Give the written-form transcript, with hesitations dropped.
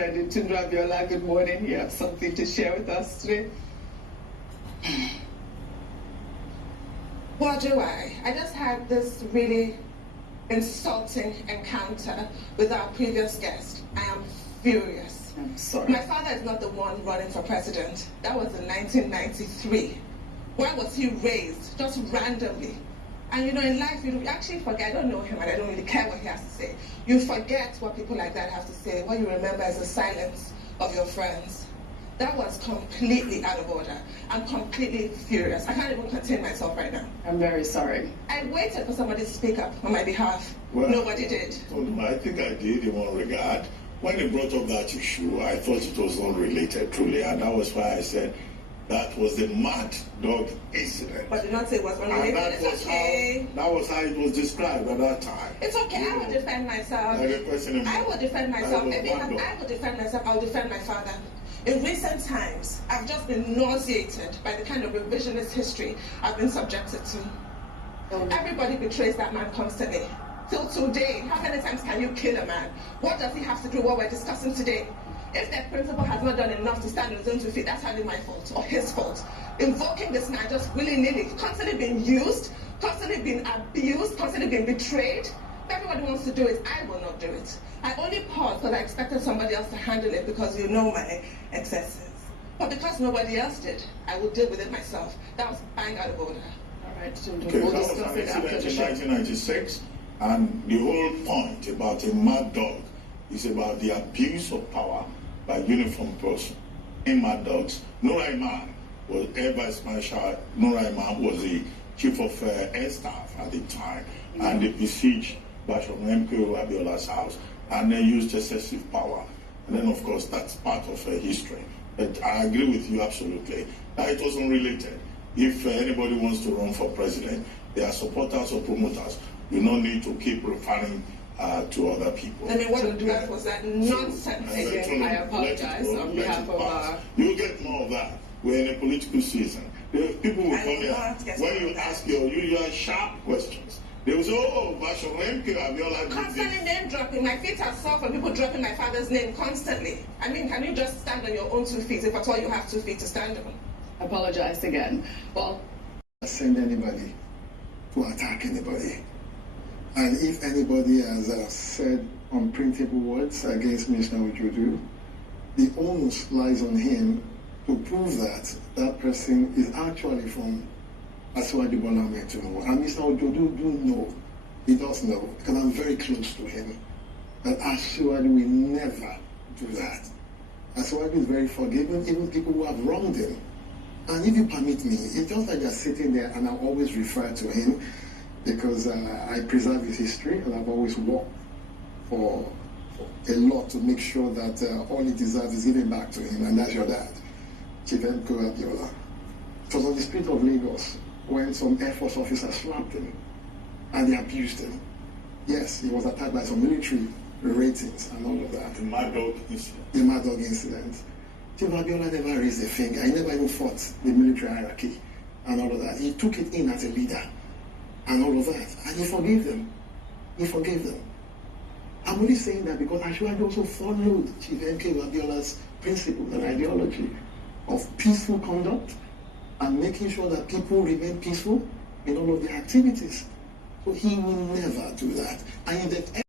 Tundun Abiola, good morning. You have something to share with us today? Well, do I just had this really insulting encounter with our previous guest. I am furious. I'm sorry. My father is not the one running for president. That was in 1993. Why was he raised? Just randomly. And you know, in life, you actually forget. I don't know him and I don't really care what he has to say. You forget what people like that have to say. What you remember is the silence of your friends. That was completely out of order. I'm completely furious. I can't even contain myself right now. I'm very sorry. I waited for somebody to speak up on my behalf. Well, nobody did. I think I did in one regard. When he brought up that issue, I thought it was unrelated, truly, and that was why I said that was the mad dog incident. But did not say it was unrelated. It's okay. That was how it was described at that time. It's okay. I will defend myself. I will defend myself. I will defend myself. I will defend my father. In recent times, I've just been nauseated by the kind of revisionist history I've been subjected to. Everybody betrays that man constantly. Till today, how many times can you kill a man? What does he have to do what we're discussing today? If that principal has not done enough to stand on his own 2 feet, that's hardly my fault or his fault. Invoking this man just willy-nilly, constantly being used, constantly being abused, constantly being betrayed. If everybody wants to do it, I will not do it. I only paused because I expected somebody else to handle it because you know my excesses. But because nobody else did, I will deal with it myself. That was bang out of order. All right, so Okay, we'll that was discuss an it after incident the in show. 1996, and the whole point about a mad dog is about the abuse of power by uniformed person. In Mad Dogs, Nura Imam was Air Vice Marshal. Nura Imam was the chief of air staff at the time, and they besieged from MKO Abiola's house, and they used excessive power. And then, of course, that's part of history. But I agree with you absolutely that it was unrelated. If anybody wants to run for president, they are supporters or promoters. You don't need to keep referring to other people. I mean, what on earth was that nonsense? Again, I apologize on behalf of our... You'll get more of that. We're in a political season. People will come here, when you ask your usual sharp questions, they will say, oh, MKO Abiola. Constantly name dropping. My feet are sore from people dropping my father's name constantly. I mean, can you just stand on your own 2 feet if at all you have 2 feet to stand on? Apologize again. Well, send anybody to attack anybody. And if anybody has said unprintable words against Mr. Ojodu, the onus lies on him to prove that that person is actually from Asiwaju Bola Ahmed Tinubu. And Mr. Ojodu do know, he does know, because I'm very close to him, that Asiwaju will never do that. Asiwaju is very forgiving, even people who have wronged him. And if you permit me, it's just like you're sitting there and I always refer to him because I preserve his history and I've always worked for a lot to make sure that all he deserves is given back to him, and that's your dad, Chief MKO Abiola. It was on the street of Lagos when some Air Force officers slapped him and they abused him. Yes, he was attacked by some military ratings and all of that. The Mad Dog incident. The Mad Dog incident. Chief Abiola never raised a finger. He never even fought the military hierarchy and all of that. He took it in as a leader and all of that. And he forgave them. He forgave them. I'm only saying that because Asiwaju also followed Chief MKO Abiola's principles and ideology of peaceful conduct and making sure that people remain peaceful in all of their activities. So he will never do that. And in the